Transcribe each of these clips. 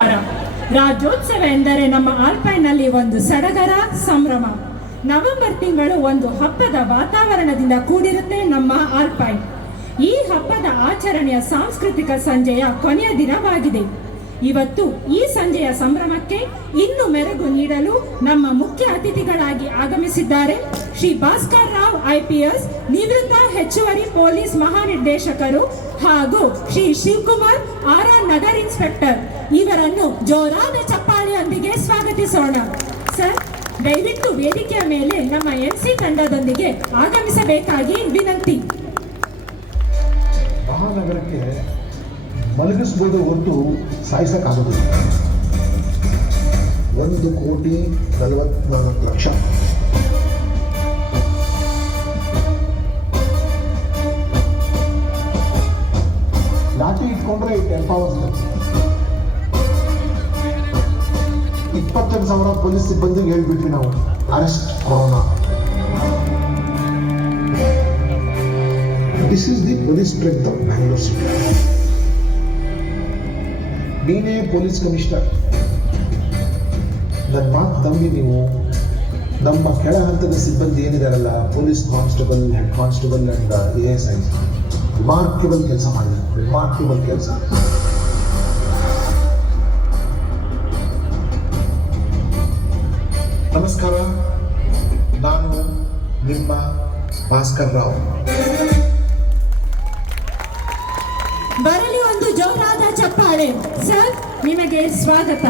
ರಾಜ್ಯೋತ್ಸವ ಎಂದರೆ ನಮ್ಮ ಆಲ್ಪೈನಲ್ಲಿ ಒಂದು ಸಡಗರ ಸಂಭ್ರಮ. ನವೆಂಬರ್ ತಿಂಗಳು ಒಂದು ಹಬ್ಬದ ವಾತಾವರಣದಿಂದ ಕೂಡಿರುತ್ತೆ ನಮ್ಮ ಆಲ್ಪೈನ್. ಈ ಹಬ್ಬದ ಆಚರಣೆಯ ಸಾಂಸ್ಕೃತಿಕ ಸಂಜೆಯ ಕೊನೆಯ ದಿನವಾಗಿದೆ. ಇವತ್ತು ಈ ಸಂಜೆಯ ಸಂಭ್ರಮಕ್ಕೆ ಇನ್ನು ಮೆರುಗು ನೀಡಲು ನಮ್ಮ ಮುಖ್ಯ ಅತಿಥಿಗಳಾಗಿ ಆಗಮಿಸಿದ್ದಾರೆ ಶ್ರೀ ಭಾಸ್ಕರ್ ರಾವ್ IPS, ನಿವೃತ್ತ ಹೆಚ್ಚುವರಿ ಪೊಲೀಸ್ ಮಹಾನಿರ್ದೇಶಕರು, ಹಾಗೂ ಶ್ರೀ ಶಿವಕುಮಾರ್ RR ನಗರ್ ಇನ್ಸ್ಪೆಕ್ಟರ್. ಇವರನ್ನು ಜೋರಾದ ಚಪ್ಪಾಳೆಯೊಂದಿಗೆ ಸ್ವಾಗತಿಸೋಣ. ಸರ್, ದಯವಿಟ್ಟು ವೇದಿಕೆಯ ಮೇಲೆ ನಮ್ಮ MC ತಂಡದೊಂದಿಗೆ ಆಗಮಿಸಬೇಕಾಗಿ ವಿನಂತಿ. ಮಹಾನಗರಕ್ಕೆ ಮಲಗಿಸ್ಬೋದು ಹೊರತು ಸಾಯಿಸಕ್ಕಾಗೋದಿಲ್ಲ. 1,44,00,000 ಲಾಠಿ ಇಟ್ಕೊಂಡ್ರೆ ಇಟ್ ಎಂಪವರ್ಸ್. 22,000 ಪೊಲೀಸ್ ಸಿಬ್ಬಂದಿಗೆ ಹೇಳ್ಬಿಟ್ವಿ ನಾವು arrest corona. This is the police strength of Bangalore city. ನೀನೇ ಪೊಲೀಸ್ ಕಮಿಷನರ್, ನನ್ನ ಮಾತು ನಂಬಿ ನೀವು ನಮ್ಮ ಕೆಳ ಹಂತದ ಸಿಬ್ಬಂದಿ ಏನಿದಾರಲ್ಲ, police constable, head constable and ASI, remarkable ಕೆಲಸ ಮಾಡಿದ್ದಾರೆ. ರಿಮಾರ್ಕೆಬಲ್ ಕೆಲಸ. ನಮಸ್ಕಾರ, ನಾನು ನಿಮ್ಮ ಭಾಸ್ಕರ್ ರಾವ್. ಬರಲಿ ಒಂದು ಜೋರಾದ ಚಪ್ಪಾಳೆ. ಸರ್, ನಿಮಗೆ ಸ್ವಾಗತ.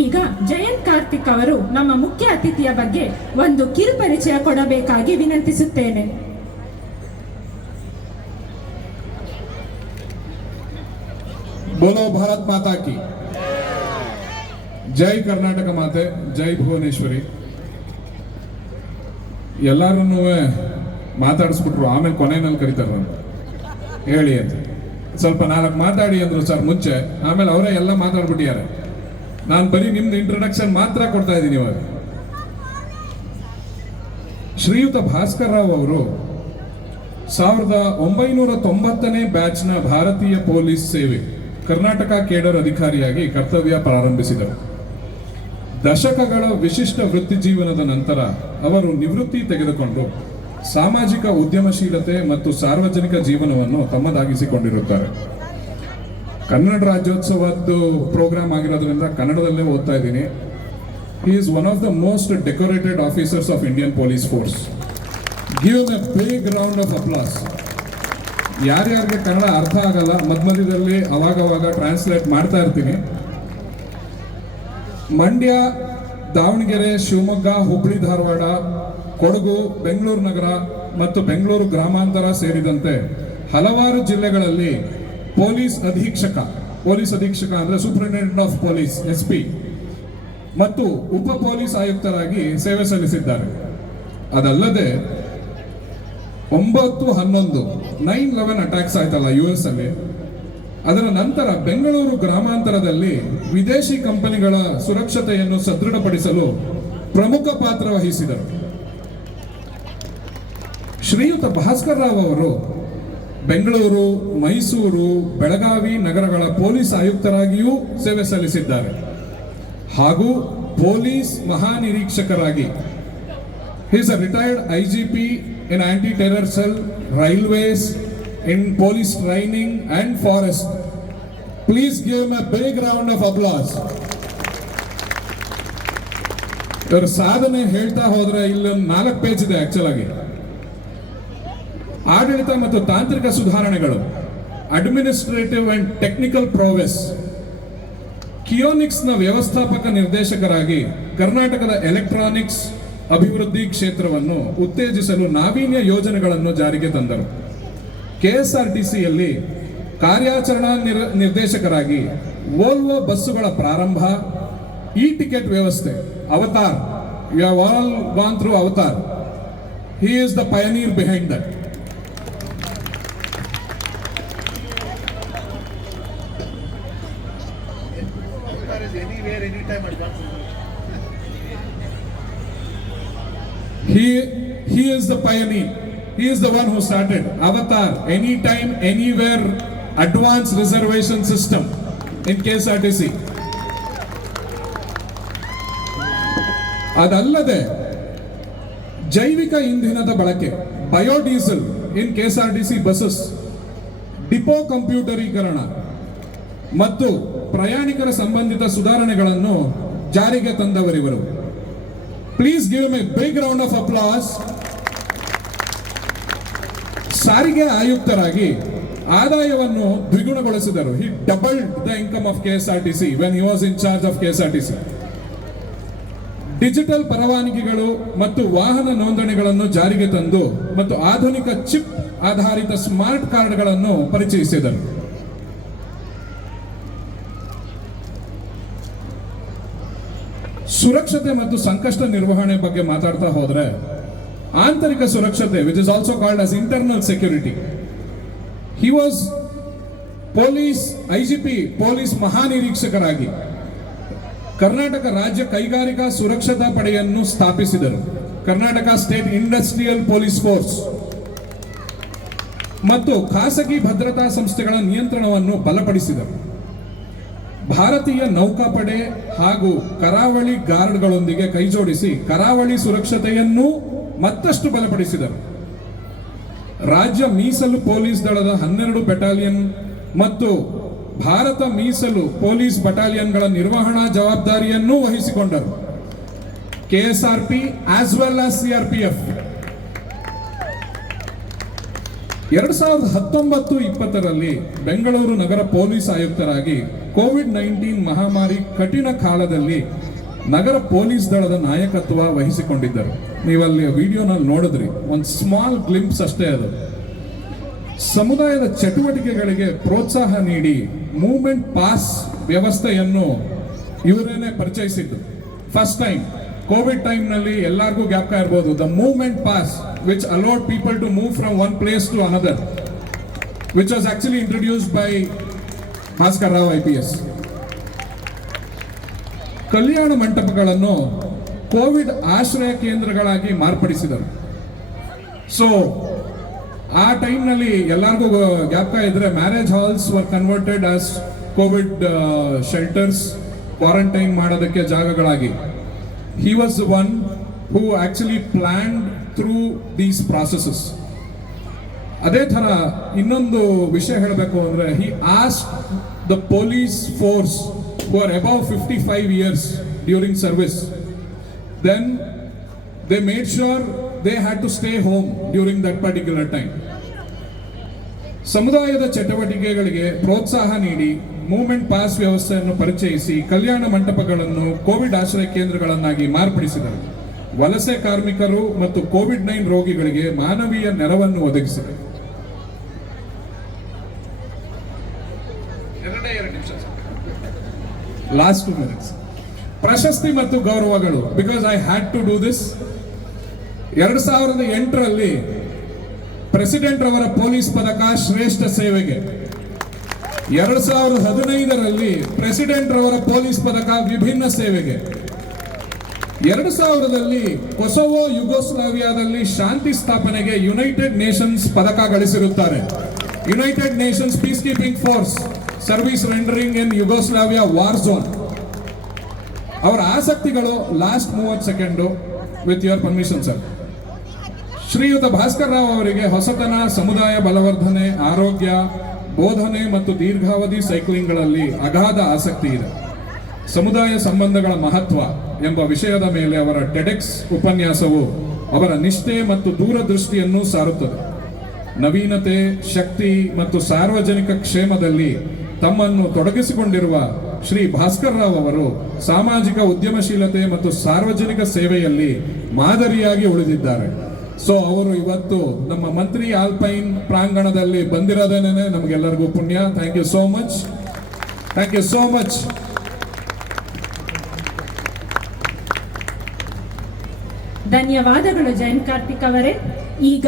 ಈಗ ಜಯಂತ್ ಕಾರ್ತಿಕ್ ಅವರು ನಮ್ಮ ಮುಖ್ಯ ಅತಿಥಿಯ ಬಗ್ಗೆ ಒಂದು ಕಿರು ಪರಿಚಯ ಕೊಡಬೇಕಾಗಿ ವಿನಂತಿಸುತ್ತೇನೆ. बोलो भारत माता की जय. कर्नाटक माते जय ಭುವನೇಶ್ವರಿ. ಎಲ್ಲರೂ ಮಾತಾಡಿಸ್ಬಿಟ್ರು, ಆಮೇಲೆ ಕೊನೆಯಲ್ಲಿ ಕರೀತಾರೆ ನಾನು ಹೇಳಿ ಅಂತ. ಸ್ವಲ್ಪ 4 ಮಾತಾಡಿ ಅಂದ್ರು ಸರ್ ಮುಂಚೆ, ಆಮೇಲೆ ಅವರೇ ಎಲ್ಲ ಮಾತಾಡ್ಬಿಟ್ಟಿದ್ದಾರೆ. ನಾನು ಬರೀ ನಿಮ್ದು ಇಂಟ್ರೊಡಕ್ಷನ್ ಮಾತ್ರ ಕೊಡ್ತಾ ಇದ್ದೀನಿ ಇವಾಗ. ಶ್ರೀಯುತ ಭಾಸ್ಕರ್ ರಾವ್ ಅವರು 1990ನೇ ಬ್ಯಾಚ್ನ ಭಾರತೀಯ ಪೊಲೀಸ್ ಸೇವೆ ಕರ್ನಾಟಕ ಕೇಡರ್ ಅಧಿಕಾರಿಯಾಗಿ ಕರ್ತವ್ಯ ಪ್ರಾರಂಭಿಸಿದರು. ದಶಕಗಳ ವಿಶಿಷ್ಟ ವೃತ್ತಿ ಜೀವನದ ನಂತರ ಅವರು ನಿವೃತ್ತಿ ತೆಗೆದುಕೊಂಡು ಸಾಮಾಜಿಕ ಉದ್ಯಮಶೀಲತೆ ಮತ್ತು ಸಾರ್ವಜನಿಕ ಜೀವನವನ್ನು ತಮ್ಮದಾಗಿಸಿಕೊಂಡಿರುತ್ತಾರೆ. ಕನ್ನಡ ರಾಜ್ಯೋತ್ಸವದ್ದು ಪ್ರೋಗ್ರಾಮ್ ಆಗಿರೋದ್ರಿಂದ ಕನ್ನಡದಲ್ಲೇ ಓದ್ತಾ ಇದ್ದೀನಿ. He is one of the most decorated officers of Indian police force. Give a big round of applause. ಯಾರ್ಯಾರಿಗೆ ಕನ್ನಡ ಅರ್ಥ ಆಗಲ್ಲ, ಮಧ್ಯದಲ್ಲಿ ಅವಾಗವಾಗ ಟ್ರಾನ್ಸ್ಲೇಟ್ ಮಾಡ್ತಾ ಇರ್ತೀನಿ. ಮಂಡ್ಯ, ದಾವಣಗೆರೆ, ಶಿವಮೊಗ್ಗ, ಹುಬ್ಬಳ್ಳಿ, ಧಾರವಾಡ, ಕೊಡಗು, ಬೆಂಗಳೂರು ನಗರ ಮತ್ತು ಬೆಂಗಳೂರು ಗ್ರಾಮಾಂತರ ಸೇರಿದಂತೆ ಹಲವಾರು ಜಿಲ್ಲೆಗಳಲ್ಲಿ ಪೊಲೀಸ್ ಅಧೀಕ್ಷಕ ಅಂದರೆ ಸೂಪರಿಂಟೆಂಡೆಂಟ್ ಆಫ್ ಪೊಲೀಸ್ SP ಮತ್ತು ಉಪ ಪೊಲೀಸ್ ಆಯುಕ್ತರಾಗಿ ಸೇವೆ ಸಲ್ಲಿಸಿದ್ದಾರೆ. ಅದಲ್ಲದೆ 9/11 ಅಟ್ಯಾಕ್ಸ್ ಆಯ್ತಲ್ಲ US ಅಲ್ಲಿ, ಅದರ ನಂತರ ಬೆಂಗಳೂರು ಗ್ರಾಮಾಂತರದಲ್ಲಿ ವಿದೇಶಿ ಕಂಪನಿಗಳ ಸುರಕ್ಷತೆಯನ್ನು ಸದೃಢಪಡಿಸಲು ಪ್ರಮುಖ ಪಾತ್ರ ವಹಿಸಿದರು. ಶ್ರೀಯುತ ಭಾಸ್ಕರ್ ರಾವ್ ಅವರು ಬೆಂಗಳೂರು, ಮೈಸೂರು, ಬೆಳಗಾವಿ ನಗರಗಳ ಪೊಲೀಸ್ ಆಯುಕ್ತರಾಗಿಯೂ ಸೇವೆ ಸಲ್ಲಿಸಿದ್ದಾರೆ ಹಾಗೂ police ಮಹಾನಿರೀಕ್ಷಕರಾಗಿ. He is a retired IGP in anti-terror cell, railways, in police training and forest. Please give him a big round of applause. ಇವರ ಸಾಧನೆ ಹೇಳ್ತಾ ಹೋದ್ರೆ ಇಲ್ಲೊಂದು 4 ಪೇಜ್ ಇದೆ ಆಕ್ಚುಲ್ ಆಗಿ. ಆಡಳಿತ ಮತ್ತು ತಾಂತ್ರಿಕ ಸುಧಾರಣೆಗಳು, ಅಡ್ಮಿನಿಸ್ಟ್ರೇಟಿವ್ ಅಂಡ್ ಟೆಕ್ನಿಕಲ್ ಪ್ರೋವೆಸ್. ಕಿಯೋನಿಕ್ಸ್ನ ವ್ಯವಸ್ಥಾಪಕ ನಿರ್ದೇಶಕರಾಗಿ ಕರ್ನಾಟಕದ ಎಲೆಕ್ಟ್ರಾನಿಕ್ಸ್ ಅಭಿವೃದ್ಧಿ ಕ್ಷೇತ್ರವನ್ನು ಉತ್ತೇಜಿಸಲು ನಾವೀನ್ಯ ಯೋಜನೆಗಳನ್ನು ಜಾರಿಗೆ ತಂದರು. KSRTCಯಲ್ಲಿ ಕಾರ್ಯಾಚರಣಾ ನಿರ್ದೇಶಕರಾಗಿ ವೋಲ್ವೋ ಬಸ್ಸುಗಳ ಪ್ರಾರಂಭ, ಟಿಕೆಟ್ ವ್ಯವಸ್ಥೆ, Avatar, you have all gone through Avatar. He is the pioneer behind that. always, anywhere, anytime, advance. He is the pioneer. He is the one who started Avatar, anytime, anywhere, advanced reservation system in KSRTC. ಅದಲ್ಲದೆ ಜೈವಿಕ ಇಂಧನದ ಬಳಕೆ, biodiesel in KSRTC buses, depot ಕಂಪ್ಯೂಟರೀಕರಣ ಮತ್ತು ಪ್ರಯಾಣಿಕರ ಸಂಬಂಧಿತ ಸುಧಾರಣೆಗಳನ್ನು ಜಾರಿಗೆ ತಂದವರಿವರು. Please give me big round of applause. ಸಾರಿಗೆ ಆಯುಕ್ತರಾಗಿ ಆದಾಯವನ್ನು ದ್ವಿಗುಣಗೊಳಿಸಿದರು. He doubled the income of KSRTC when he was in charge of KSRTC. Digital ಪರವಾನಗಿಗಳು ಮತ್ತು ವಾಹನ ನೋಂದಣಿಗಳನ್ನು ಜಾರಿಗೆ ತಂದು ಮತ್ತು ಆಧುನಿಕ ಚಿಪ್ ಆಧಾರಿತ ಸ್ಮಾರ್ಟ್ ಕಾರ್ಡ್ಗಳನ್ನು ಪರಿಚಯಿಸಿದರು. ಸುರಕ್ಷತೆ ಮತ್ತು ಸಂಕಷ್ಟ ನಿರ್ವಹಣೆ ಬಗ್ಗೆ ಮಾತಾಡ್ತಾ ಹೋದ್ರೆ, ಆಂತರಿಕ ಸುರಕ್ಷತೆ, which is also called as internal security. He was police IGP, police ಮಹಾನಿರೀಕ್ಷಕರಾಗಿ ಕರ್ನಾಟಕ ರಾಜ್ಯ ಕೈಗಾರಿಕಾ ಸುರಕ್ಷತಾ ಪಡೆಯನ್ನು ಸ್ಥಾಪಿಸಿದರು. Karnataka state industrial police force ಮತ್ತು ಖಾಸಗಿ ಭದ್ರತಾ ಸಂಸ್ಥೆಗಳ ನಿಯಂತ್ರಣವನ್ನು ಬಲಪಡಿಸಿದರು. ಭಾರತೀಯ ನೌಕಾಪಡೆ ಹಾಗೂ ಕರಾವಳಿ ಗಾರ್ಡ್ಗಳೊಂದಿಗೆ ಕೈಜೋಡಿಸಿ ಕರಾವಳಿ ಸುರಕ್ಷತೆಯನ್ನು ಮತ್ತಷ್ಟು ಬಲಪಡಿಸಿದರು. ರಾಜ್ಯ ಮೀಸಲು ಪೊಲೀಸ್ ದಳದ 12 ಬೆಟಾಲಿಯನ್ ಮತ್ತು ಭಾರತ ಮೀಸಲು ಪೊಲೀಸ್ ಬಟಾಲಿಯನ್ಗಳ ನಿರ್ವಹಣಾ ಜವಾಬ್ದಾರಿಯನ್ನು ವಹಿಸಿಕೊಂಡರು. KSRP as well as CRPF. 2019-20 Bengaluru ನಗರ ಪೊಲೀಸ್ ಆಯುಕ್ತರಾಗಿ COVID-19 ಮಹಾಮಾರಿ ಕಠಿಣ ಕಾಲದಲ್ಲಿ ನಗರ ಪೊಲೀಸ್ ದಳದ ನಾಯಕತ್ವ ವಹಿಸಿಕೊಂಡಿದ್ದರು. ನೀವಲ್ಲಿ ವಿಡಿಯೋನಲ್ಲಿ ನೋಡಿದ್ರಿ, ಒಂದು ಸ್ಮಾಲ್ ಗ್ಲಿಂಪ್ಸ್ ಅಷ್ಟೇ ಅದು. ಸಮುದಾಯದ ಚಟುವಟಿಕೆಗಳಿಗೆ ಪ್ರೋತ್ಸಾಹ ನೀಡಿ ಮೂವ್ಮೆಂಟ್ ಪಾಸ್ ವ್ಯವಸ್ಥೆಯನ್ನು ಇವರೇನೆ ಪರಿಚಯಿಸಿದ್ದು. ಫಸ್ಟ್ ಟೈಮ್ ಕೋವಿಡ್ ಟೈಮ್ನಲ್ಲಿ ಎಲ್ಲರಿಗೂ ಜ್ಞಾಪಕ ಇರ್ಬೋದು, the movement pass which allowed people to move from one place to another, which was actually introduced by Bhaskar Rao IPS. ಕಲ್ಯಾಣ ಮಂಟಪಗಳನ್ನು ಕೋವಿಡ್ ಆಶ್ರಯ ಕೇಂದ್ರಗಳಾಗಿ ಮಾರ್ಪಡಿಸಿದರು. ಸೊ ಆ ಟೈಮ್ನಲ್ಲಿ ಎಲ್ಲರಿಗೂ ಜ್ಞಾಪಕ ಇದ್ರೆ, marriage halls were converted as covid shelters, quarantine ಮಾಡೋದಕ್ಕೆ ಜಾಗಗಳಾಗಿ. He was the one who actually planned through these processes. ಅದೇ ತರ ಇನ್ನೊಂದು ವಿಷಯ ಹೇಳಬೇಕು ಅಂದ್ರೆ, he asked the police force who are above 55 years during service, then they made sure they had to stay home during that particular time. ಸಮುದಾಯದ ಚಟುವಟಿಕೆಗಳಿಗೆ ಪ್ರೋತ್ಸಾಹ ನೀಡಿ ಮೂವ್ಮೆಂಟ್ ಪಾಸ್ ವ್ಯವಸ್ಥೆಯನ್ನು ಪರಿಚಯಿಸಿ ಕಲ್ಯಾಣ ಮಂಟಪಗಳನ್ನು ಕೋವಿಡ್ ಆಶ್ರಯ ಕೇಂದ್ರಗಳನ್ನಾಗಿ ಮಾರ್ಪಡಿಸಿದರು. ವಲಸೆ ಕಾರ್ಮಿಕರು ಮತ್ತು COVID-19 ರೋಗಿಗಳಿಗೆ ಮಾನವೀಯ ನೆರವನ್ನು ಒದಗಿಸಿದರು. Last 2 minutes. ಪ್ರಶಸ್ತಿ ಮತ್ತು ಗೌರವಗಳು, because I had to do this. 2008 president ರವರ ಪೊಲೀಸ್ ಪದಕ ಶ್ರೇಷ್ಠ ಸೇವೆಗೆ, 2015 ಪ್ರೆಸಿಡೆಂಟ್ ರವರ ಪೊಲೀಸ್ ಪದಕ ವಿಭಿನ್ನ ಸೇವೆಗೆ, 2000 ಕೊಸೊವೊ ಯುಗೋಸ್ಲಾವಿಯಾದಲ್ಲಿ ಶಾಂತಿ ಸ್ಥಾಪನೆಗೆ ಯುನೈಟೆಡ್ ನೇಷನ್ಸ್ ಪದಕ ಗಳಿಸಿರುತ್ತಾರೆ. United Nations peace keeping force service rendering in Yugoslavia war zone. ಅವರ ಆಸಕ್ತಿಗಳು last 30 second with your permission sir. Shriyuta Bhaskar Rao ಅವರಿಗೆ ಹೊಸತನ, ಸಮುದಾಯ ಬಲವರ್ಧನೆ, ಆರೋಗ್ಯ, ಬೋಧನೆ ಮತ್ತು ದೀರ್ಘಾವಧಿ ಸೈಕ್ಲಿಂಗ್ಗಳಲ್ಲಿ ಅಗಾಧ ಆಸಕ್ತಿ ಇದೆ. ಸಮುದಾಯ ಸಂಬಂಧಗಳ ಮಹತ್ವ ಎಂಬ ವಿಷಯದ ಮೇಲೆ ಅವರ ಟೆಡೆಕ್ಸ್ ಉಪನ್ಯಾಸವು ಅವರ ನಿಷ್ಠೆ ಮತ್ತು ದೂರದೃಷ್ಟಿಯನ್ನು ಸಾರುತ್ತದೆ. ನವೀನತೆ, ಶಕ್ತಿ ಮತ್ತು ಸಾರ್ವಜನಿಕ ಕ್ಷೇಮದಲ್ಲಿ ತಮ್ಮನ್ನು ತೊಡಗಿಸಿಕೊಂಡಿರುವ ಶ್ರೀ ಭಾಸ್ಕರ್ ರಾವ್ ಅವರು ಸಾಮಾಜಿಕ ಉದ್ಯಮಶೀಲತೆ ಮತ್ತು ಸಾರ್ವಜನಿಕ ಸೇವೆಯಲ್ಲಿ ಮಾದರಿಯಾಗಿ ಉಳಿದಿದ್ದಾರೆ. ಸೊ ಅವರು ಇವತ್ತು ನಮ್ಮ ಮಂತ್ರಿ ಆಲ್ಪೈನ್ ಪ್ರಾಂಗಣದಲ್ಲಿ ಬಂದಿರೋದೇನೆ ನಮಗೆಲ್ಲರಿಗೂ ಪುಣ್ಯ. Thank you so much, thank you so much. ಧನ್ಯವಾದಗಳು ಜಯಂತ್ ಕಾರ್ತಿಕ್ ಅವರೇ. ಈಗ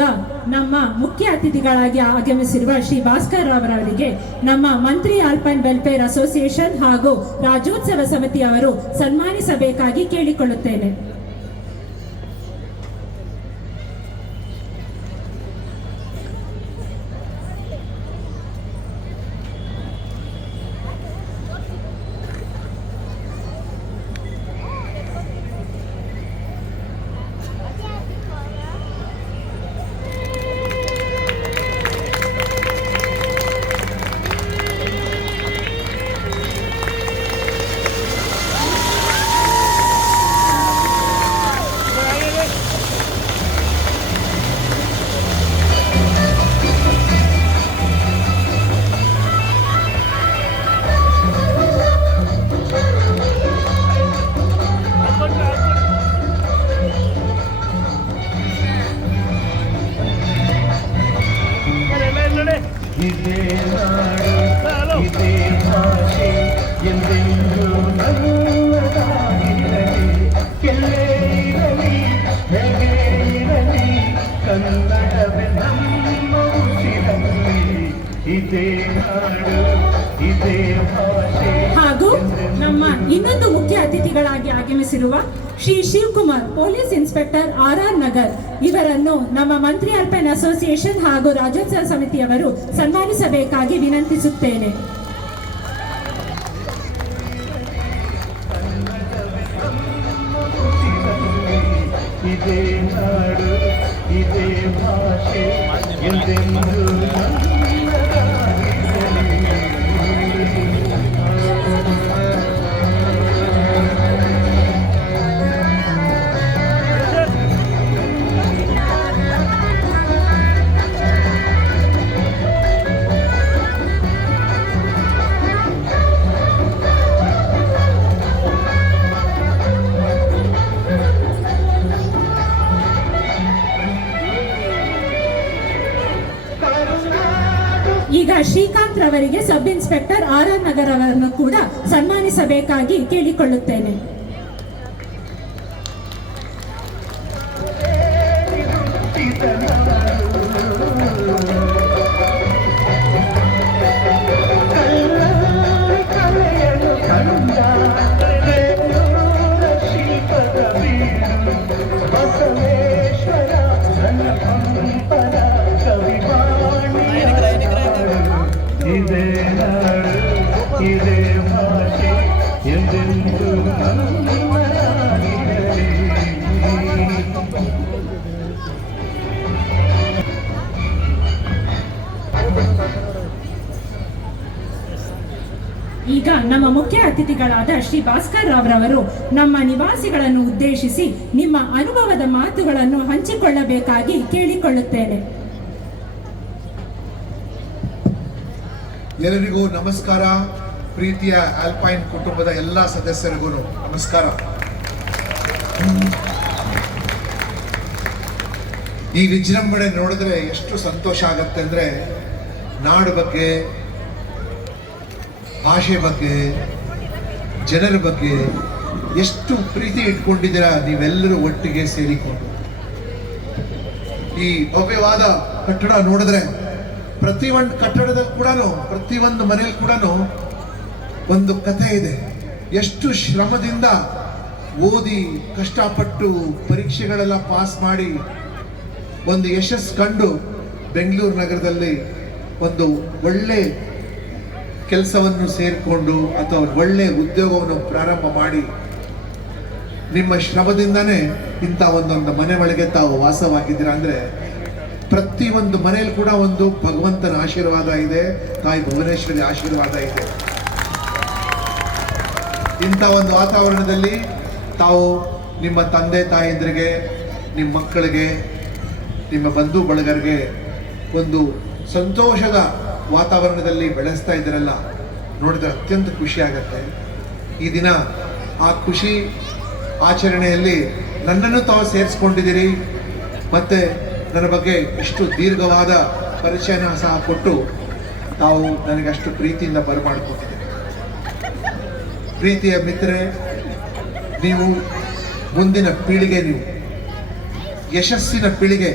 ನಮ್ಮ ಮುಖ್ಯ ಅತಿಥಿಗಳಾಗಿ ಆಗಮಿಸಿರುವ ಶ್ರೀ ಭಾಸ್ಕರ್ ರಾವ್ರವರಿಗೆ ನಮ್ಮ ಮಂತ್ರಿ ಆಲ್ಪೈನ್ ವೆಲ್ಫೇರ್ ಅಸೋಸಿಯೇಷನ್ ಹಾಗೂ ರಾಜ್ಯೋತ್ಸವ ಸಮಿತಿಯವರು ಸನ್ಮಾನಿಸಬೇಕಾಗಿ ಕೇಳಿಕೊಳ್ಳುತ್ತೇನೆ. ಇದೇ ನಾಡು ಇದೇ ಭಾಷೆ ಎಂದೆಂದು ನನ್ನದಾಗಿರಲಿ, ಎಲ್ಲೇ ಇರಲಿ ಹೇಗೆ ಇರಲಿ ಕನ್ನಡವೇ ನಮ್ಮ ಉಸಿರಲ್ಲಿ. ಇದೇ ನಾಡು ಇದೇ ಭಾಷೆ. ಹಾಗೂ ನಮ್ಮ ಇನ್ನೊಂದು ಮುಖ್ಯ ಅತಿಥಿಗಳಾಗಿ ಆಗಮಿಸಿರುವ Shri Shivakumar, police inspector RR Nagar ಇವರನ್ನು ನಮ್ಮ ಮಂತ್ರಿ ಆಲ್ಪೈನ್ ಅಸೋಸಿಯೇಷನ್ ಹಾಗೂ ರಾಜ್ಯೋತ್ಸವ ಸಮಿತಿಯವರು ಸನ್ಮಾನಿಸಬೇಕಾಗಿ ವಿನಂತಿಸುತ್ತೇನೆ. ಇದೇ ನಾಡು ಇದೇ ಭಾಷೆ ಎಂದೆಂದು ಈಗ ಶ್ರೀಕಾಂತ್ ರವರಿಗೆ ಸಬ್ ಇನ್ಸ್ಪೆಕ್ಟರ್ RR ನಗರ್ ಅವರನ್ನು ಕೂಡ ಸನ್ಮಾನಿಸಬೇಕಾಗಿ ಕೇಳಿಕೊಳ್ಳುತ್ತೇನೆ. ಇದೇ ನಾಡು ಇದೇ ಭಾಷೆ ಎಂದೆಂದು ನಮ್ಮದಾಗಿರಲಿ. ಈಗ ನಮ್ಮ ಮುಖ್ಯ ಅತಿಥಿಗಳಾದ ಶ್ರೀ ಭಾಸ್ಕರ್ ರಾವ್ರವರು ನಮ್ಮ ನಿವಾಸಿಗಳನ್ನು ಉದ್ದೇಶಿಸಿ ನಿಮ್ಮ ಅನುಭವದ ಮಾತುಗಳನ್ನು ಹಂಚಿಕೊಳ್ಳಬೇಕಾಗಿ ಕೇಳಿಕೊಳ್ಳುತ್ತೇನೆ. ಎಲ್ಲರಿಗೂ ನಮಸ್ಕಾರ. ಪ್ರೀತಿಯ ಆಲ್ಪೈನ್ ಕುಟುಂಬದ ಎಲ್ಲ ಸದಸ್ಯರಿಗೂ ನಮಸ್ಕಾರ. ಈ ವಿಜೃಂಭಣೆ ನೋಡಿದ್ರೆ ಎಷ್ಟು ಸಂತೋಷ ಆಗತ್ತೆ ಅಂದ್ರೆ, ನಾಡು ಬಗ್ಗೆ, ಭಾಷೆ ಬಗ್ಗೆ, ಜನರ ಬಗ್ಗೆ ಎಷ್ಟು ಪ್ರೀತಿ ಇಟ್ಕೊಂಡಿದ್ದೀರಾ ನೀವೆಲ್ಲರೂ ಒಟ್ಟಿಗೆ ಸೇರಿಕೊಂಡು. ಈ ಭವ್ಯವಾದ ಕಟ್ಟಡ ನೋಡಿದ್ರೆ ಪ್ರತಿಯೊಂದು ಕಟ್ಟಡದಲ್ಲಿ ಕೂಡ, ಪ್ರತಿಯೊಂದು ಮನೆಯಲ್ಲಿ ಕೂಡ ಒಂದು ಕಥೆ ಇದೆ. ಎಷ್ಟು ಶ್ರಮದಿಂದ ಓದಿ ಕಷ್ಟಪಟ್ಟು ಪರೀಕ್ಷೆಗಳೆಲ್ಲ ಪಾಸ್ ಮಾಡಿ ಒಂದು ಯಶಸ್ಸು ಕಂಡು ಬೆಂಗಳೂರು ನಗರದಲ್ಲಿ ಒಂದು ಒಳ್ಳೆ ಕೆಲಸವನ್ನು ಸೇರಿಕೊಂಡು ಅಥವಾ ಒಳ್ಳೆ ಉದ್ಯೋಗವನ್ನು ಪ್ರಾರಂಭ ಮಾಡಿ ನಿಮ್ಮ ಶ್ರಮದಿಂದನೇ ಇಂಥ ಒಂದೊಂದು ಮನೆ ಒಳಗೆ ತಾವು ವಾಸವಾಗಿದ್ದೀರಾ ಅಂದ್ರೆ, ಪ್ರತಿಯೊಂದು ಮನೆಯಲ್ಲಿ ಕೂಡ ಒಂದು ಭಗವಂತನ ಆಶೀರ್ವಾದ ಇದೆ, ತಾಯಿ ಭುವನೇಶ್ವರಿ ಆಶೀರ್ವಾದ ಇದೆ. ಇಂಥ ಒಂದು ವಾತಾವರಣದಲ್ಲಿ ತಾವು ನಿಮ್ಮ ತಂದೆ ತಾಯಂದಿರಿಗೆ, ನಿಮ್ಮ ಮಕ್ಕಳಿಗೆ, ನಿಮ್ಮ ಬಂಧು ಬಳಗರಿಗೆ ಒಂದು ಸಂತೋಷದ ವಾತಾವರಣದಲ್ಲಿ ಬೆಳೆಸ್ತಾ ಇದ್ದೀರಲ್ಲ, ನೋಡಿದ್ರೆ ಅತ್ಯಂತ ಖುಷಿ ಆಗತ್ತೆ. ಈ ದಿನ ಆ ಖುಷಿ ಆಚರಣೆಯಲ್ಲಿ ನನ್ನನ್ನು ತಾವು ಸೇರಿಸ್ಕೊಂಡಿದ್ದೀರಿ. ಮತ್ತೆ ನನ್ನ ಬಗ್ಗೆ ಇಷ್ಟು ದೀರ್ಘವಾದ ಪರಿಚಯನ ಸಹ ಕೊಟ್ಟು ತಾವು ನನಗೆ ಅಷ್ಟು ಪ್ರೀತಿಯಿಂದ ಬರಮಾಡಿಕೊಟ್ಟಿದ್ದೀರಿ. ಪ್ರೀತಿಯ ಮಿತ್ರರೇ, ನೀವು ಮುಂದಿನ ಪೀಳಿಗೆ, ನೀವು ಯಶಸ್ಸಿನ ಪೀಳಿಗೆ.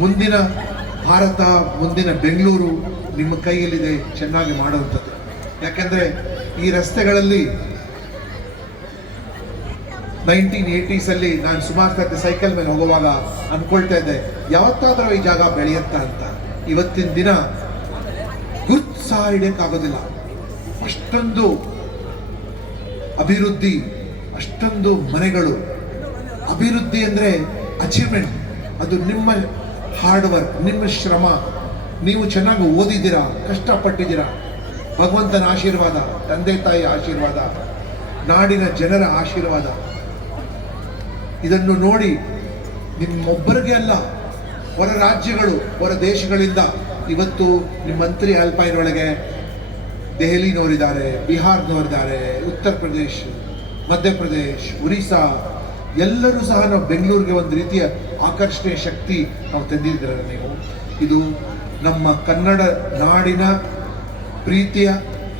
ಮುಂದಿನ ಭಾರತ, ಮುಂದಿನ ಬೆಂಗಳೂರು ನಿಮ್ಮ ಕೈಯಲ್ಲಿದೆ ಚೆನ್ನಾಗಿ ಮಾಡುವಂಥದ್ದು. ಯಾಕೆಂದರೆ ಈ ರಸ್ತೆಗಳಲ್ಲಿ 1980s ನಾನು ಸುಮಾರು ಸರ್ತಿ ಸೈಕಲ್ ಮೇಲೆ ಹೋಗುವಾಗ ಅಂದ್ಕೊಳ್ತಾ ಇದ್ದೆ ಯಾವತ್ತಾದರೂ ಈ ಜಾಗ ಬೆಳೆಯುತ್ತಾ ಅಂತ. ಇವತ್ತಿನ ದಿನ ಗುರ್ತು ಸಹ ಹಿಡಿಯೋಕ್ಕಾಗೋದಿಲ್ಲ. ಅಷ್ಟೊಂದು ಅಭಿವೃದ್ಧಿ, ಅಷ್ಟೊಂದು ಮನೆಗಳು. ಅಭಿವೃದ್ಧಿ ಅಂದರೆ ಅಚೀವ್ಮೆಂಟ್, ಅದು ನಿಮ್ಮ ಹಾರ್ಡ್ ವರ್ಕ್, ನಿಮ್ಮ ಶ್ರಮ. ನೀವು ಚೆನ್ನಾಗಿ ಓದಿದ್ದೀರಾ, ಕಷ್ಟಪಟ್ಟಿದ್ದೀರಾ, ಭಗವಂತನ ಆಶೀರ್ವಾದ, ತಂದೆ ತಾಯಿ ಆಶೀರ್ವಾದ, ನಾಡಿನ ಜನರ ಆಶೀರ್ವಾದ. ಇದನ್ನು ನೋಡಿ ನಿಮ್ಮೊಬ್ಬರಿಗೆ ಅಲ್ಲ, ಹೊರ ರಾಜ್ಯಗಳು, ಹೊರ ದೇಶಗಳಿಂದ ಇವತ್ತು ನಿಮ್ಮ ಮಂತ್ರಿ ಆಲ್ಪೈನ್ ಒಳಗೆ ದೆಹಲಿನವರಿದ್ದಾರೆ, ಬಿಹಾರ್ನವರಿದ್ದಾರೆ, ಉತ್ತರ ಪ್ರದೇಶ್, ಮಧ್ಯಪ್ರದೇಶ್, ಒರಿಸ್ಸಾ, ಎಲ್ಲರೂ ಸಹ ನಾವು ಬೆಂಗಳೂರಿಗೆ ಒಂದು ರೀತಿಯ ಆಕರ್ಷಣೆಯ ಶಕ್ತಿ ನಾವು ತಂದಿದ್ದೀರ ನೀವು. ಇದು ನಮ್ಮ ಕನ್ನಡ ನಾಡಿನ ಪ್ರೀತಿಯ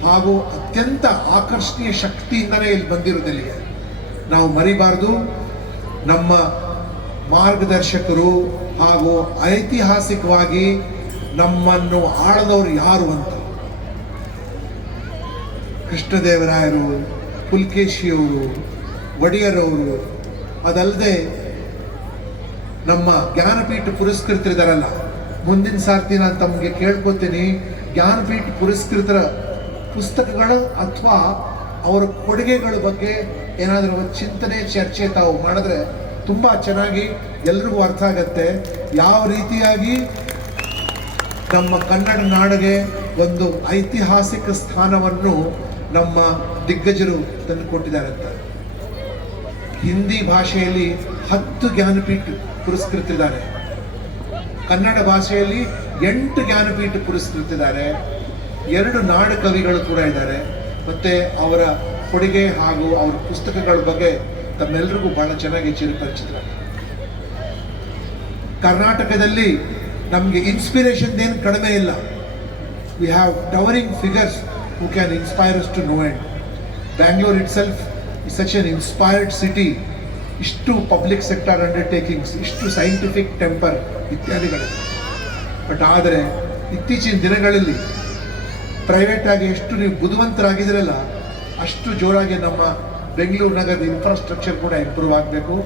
ಹಾಗೂ ಅತ್ಯಂತ ಆಕರ್ಷಣೀಯ ಶಕ್ತಿಯಿಂದಲೇ ಇಲ್ಲಿ ಬಂದಿರೋದಿಲ್ಲ. ನಾವು ಮರಿಬಾರ್ದು ನಮ್ಮ ಮಾರ್ಗದರ್ಶಕರು ಹಾಗೂ ಐತಿಹಾಸಿಕವಾಗಿ ನಮ್ಮನ್ನು ಆಳದವರು ಯಾರು ಅಂತ. ಕೃಷ್ಣದೇವರಾಯರು, ಪುಲ್ಕೇಶಿಯವರು, ಒಡೆಯರವರು, ಅದಲ್ಲದೆ ನಮ್ಮ ಜ್ಞಾನಪೀಠ ಪುರಸ್ಕೃತರಿದಾರಲ್ಲ. ಮುಂದಿನ ಸಾರ್ತಿ ನಾನು ತಮಗೆ ಕೇಳ್ಕೊತೀನಿ, ಜ್ಞಾನಪೀಠ ಪುರಸ್ಕೃತರ ಪುಸ್ತಕಗಳು ಅಥವಾ ಅವರ ಕೊಡುಗೆಗಳ ಬಗ್ಗೆ ಏನಾದರೂ ಒಂದು ಚಿಂತನೆ, ಚರ್ಚೆ ತಾವು ಮಾಡಿದ್ರೆ ತುಂಬ ಚೆನ್ನಾಗಿ ಎಲ್ರಿಗೂ ಅರ್ಥ ಆಗತ್ತೆ. ಯಾವ ರೀತಿಯಾಗಿ ನಮ್ಮ ಕನ್ನಡ ನಾಡಿಗೆ ಒಂದು ಐತಿಹಾಸಿಕ ಸ್ಥಾನವನ್ನು ನಮ್ಮ ದಿಗ್ಗಜರು ತಂದು ಕೊಟ್ಟಿದ್ದಾರೆ ಅಂತ. ಹಿಂದಿ ಭಾಷೆಯಲ್ಲಿ 10 ಜ್ಞಾನಪೀಠ ಪುರಸ್ಕೃತರಿದ್ದಾರೆ, ಕನ್ನಡ ಭಾಷೆಯಲ್ಲಿ 8 ಜ್ಞಾನಪೀಠ ಪುರಸ್ಕೃತರಿದ್ದಾರೆ, 2 ನಾಡ ಕವಿಗಳು ಕೂಡ ಇದ್ದಾರೆ. ಮತ್ತೆ ಅವರ ಕೊಡುಗೆ ಹಾಗೂ ಅವರ ಪುಸ್ತಕಗಳ ಬಗ್ಗೆ ತಮ್ಮೆಲ್ಲರಿಗೂ ಬಹಳ ಚೆನ್ನಾಗಿ ಚಿರಪರಿಚಿತ. ಕರ್ನಾಟಕದಲ್ಲಿ ನಮಗೆ ಇನ್ಸ್ಪಿರೇಷನ್ ಏನು ಕಡಿಮೆ ಇಲ್ಲ. We have towering figures who can inspire us to no end. Bangalore itself is such an inspired city. ಇಷ್ಟು ಪಬ್ಲಿಕ್ ಸೆಕ್ಟರ್ ಅಂಡರ್ಟೇಕಿಂಗ್ಸ್, ಇಷ್ಟು ಸೈಂಟಿಫಿಕ್ ಟೆಂಪರ್ ಇತ್ಯಾದಿಗಳು. ಬಟ್ ಆದರೆ ಇತ್ತೀಚಿನ ದಿನಗಳಲ್ಲಿ ಪ್ರೈವೇಟ್ ಆಗಿ ಎಷ್ಟು ನೀವು ಬುದ್ಧಿವಂತರಾಗಿದ್ದೀರಲ್ಲ, ಅಷ್ಟು ಜೋರಾಗಿ ನಮ್ಮ ಬೆಂಗಳೂರು ನಗರದ ಇನ್ಫ್ರಾಸ್ಟ್ರಕ್ಚರ್ ಕೂಡ ಇಂಪ್ರೂವ್ ಆಗಬೇಕು.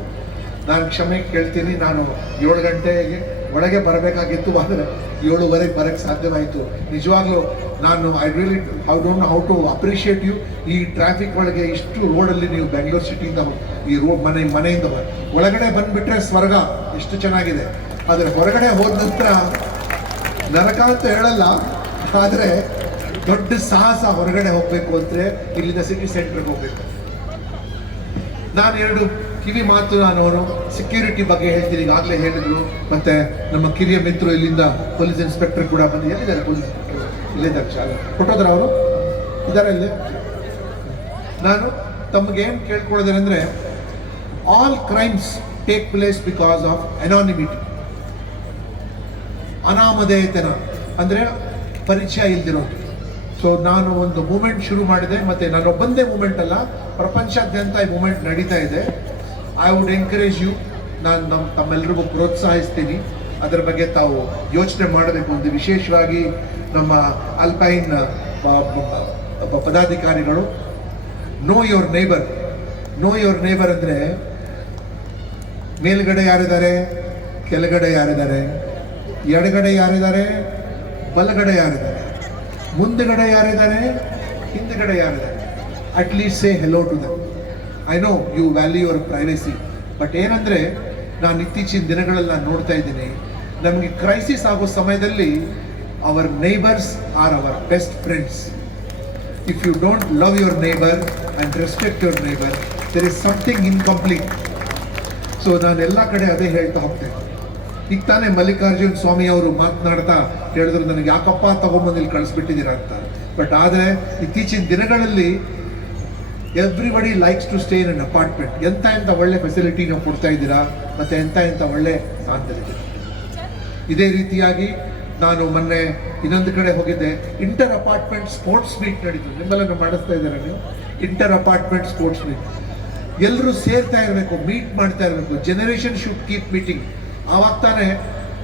ನಾನು ಕ್ಷಮೆ ಕೇಳ್ತೀನಿ, ನಾನು 7 ಗಂಟೆಗೆ ಒಳಗೆ ಬರಬೇಕಾಗಿತ್ತು, ಆದರೆ 7:15 ಬರೋಕ್ಕೆ ಸಾಧ್ಯವಾಯಿತು. ನಿಜವಾಗ್ಲೂ ನಾನು I don't know how to appreciate you. ಈ ಟ್ರಾಫಿಕ್ ಒಳಗೆ ಇಷ್ಟು ರೋಡಲ್ಲಿ ನೀವು ಬೆಂಗಳೂರು ಸಿಟಿಯಿಂದ ಈ ರೋಡ್ ಮನೆಯಿಂದ ಒಳಗಡೆ ಬಂದುಬಿಟ್ರೆ ಸ್ವರ್ಗ, ಎಷ್ಟು ಚೆನ್ನಾಗಿದೆ. ಆದರೆ ಹೊರಗಡೆ ಹೋದ ನಂತರ ನರಕ ಅಂತ ಹೇಳಲ್ಲ, ಆದರೆ ದೊಡ್ಡ ಸಾಹಸ ಹೊರಗಡೆ ಹೋಗಬೇಕು ಅಂದರೆ ಇಲ್ಲಿಂದ ಸಿಟಿ ಸೆಂಟ್ರಿಗೆ ಹೋಗಬೇಕು. ನಾನು 2 ಕಿವಿ ಮಾತು ನಾನು ಸೆಕ್ಯೂರಿಟಿ ಬಗ್ಗೆ ಹೇಳ್ತೀನಿ. ಈಗಾಗಲೇ ಹೇಳಿದ್ರು. ಮತ್ತೆ ನಮ್ಮ ಕಿರಿಯ ಮಿತ್ರರು ಇಲ್ಲಿಂದ ಪೊಲೀಸ್ ಇನ್ಸ್ಪೆಕ್ಟರ್ ಕೂಡ ಬಂದು, ಎಲ್ಲಿದ್ದಾರೆ ಪೊಲೀಸ್ ಇನ್ಸ್ಪೆಕ್ಟರ್? ಇಲ್ಲಿದ್ದಾರೆ, ಶಾಲೆ ಕೊಟ್ಟೋದ್ರ ಅವರು ಇದ್ದಾರೆ ಇಲ್ಲಿ. ನಾನು ತಮಗೇನು ಕೇಳ್ಕೊಳ್ಳೋದೇನೆಂದರೆ, all crimes take place because of anonymity. ಅನಾಮಧೇಯತನ ಅಂದರೆ ಪರಿಚಯ ಇಲ್ದಿರೋದು. ಸೊ ನಾನು ಒಂದು ಮೂಮೆಂಟ್ ಶುರು ಮಾಡಿದೆ, ಮತ್ತು ನಾನೊಬ್ಬಂದೇ ಮೂಮೆಂಟ್ ಅಲ್ಲ, ಪ್ರಪಂಚಾದ್ಯಂತ ಈ ಮೂಮೆಂಟ್ ನಡೀತಾ ಇದೆ. ಐ ವುಡ್ ಎನ್ಕರೇಜ್ ಯು, ನಾನು ತಮ್ಮೆಲ್ಲರಿಗೂ ಪ್ರೋತ್ಸಾಹಿಸ್ತೀನಿ. ಅದರ ಬಗ್ಗೆ ತಾವು ಯೋಚನೆ ಮಾಡಬೇಕು. ಒಂದು ವಿಶೇಷವಾಗಿ ನಮ್ಮ ಆಲ್ಪೈನ್ ಪದಾಧಿಕಾರಿಗಳು, know your neighbour. Know your neighbour ಅಂದರೆ ಮೇಲ್ಗಡೆ ಯಾರಿದ್ದಾರೆ, ಕೆಳಗಡೆ ಯಾರಿದ್ದಾರೆ, ಎಡಗಡೆ ಯಾರಿದ್ದಾರೆ, ಬಲಗಡೆ ಯಾರಿದ್ದಾರೆ, ಮುಂದಗಡೆ ಯಾರಿದ್ದಾರೆ, ಹಿಂದಗಡೆ ಯಾರಿದ್ದಾರೆ. At least say hello to them. I know you value your privacy. But ಏನಂದರೆ, ನಾನು ಇತ್ತೀಚಿನ ದಿನಗಳಲ್ಲಿ ನಾನು ನೋಡ್ತಾ ಇದ್ದೀನಿ, ನಮಗೆ ಕ್ರೈಸಿಸ್ ಆಗೋ ಸಮಯದಲ್ಲಿ our neighbours are our best friends. If you don't love your neighbour and respect your neighbour, there is something incomplete. So ನಾನು ಎಲ್ಲ ಕಡೆ ಅದೇ ಹೇಳ್ತಾ ಹೋಗ್ತೇನೆ. ಈಗ ತಾನೇ ಮಲ್ಲಿಕಾರ್ಜುನ್ ಸ್ವಾಮಿ ಅವರು ಮಾತನಾಡ್ತಾ ಹೇಳಿದ್ರು, ನನಗೆ ಯಾಕಪ್ಪ ತಗೊಂಬಂದು ಇಲ್ಲಿ ಕಳಿಸ್ಬಿಟ್ಟಿದ್ದೀರಾ ಅಂತ. ಬಟ್ ಆದರೆ ಇತ್ತೀಚಿನ ದಿನಗಳಲ್ಲಿ everybody likes to stay in an apartment. ಎಂಥ ಒಳ್ಳೆ ಫೆಸಿಲಿಟಿ ನಾವು ಕೊಡ್ತಾ ಇದ್ದೀರಾ, ಮತ್ತು ಎಂಥ ಒಳ್ಳೆ ಸಾಂತ್ವನ. ಇದೇ ರೀತಿಯಾಗಿ ನಾನು ಮೊನ್ನೆ ಇನ್ನೊಂದು ಕಡೆ ಹೋಗಿದ್ದೆ, ಇಂಟರ್ ಅಪಾರ್ಟ್ಮೆಂಟ್ ಸ್ಪೋರ್ಟ್ಸ್ ಮೀಟ್ ನಡೀತು. ನಿಮ್ಮೆಲ್ಲ ಮಾಡಿಸ್ತಾ ಇದ್ದೀರಾ ನೀವು? Inter apartment sports meet. ಎಲ್ಲರೂ ಸೇರ್ತಾ ಇರಬೇಕು, ಮೀಟ್ ಮಾಡ್ತಾ ಇರಬೇಕು. Generation should keep meeting. ಆವಾಗ ತಾನೇ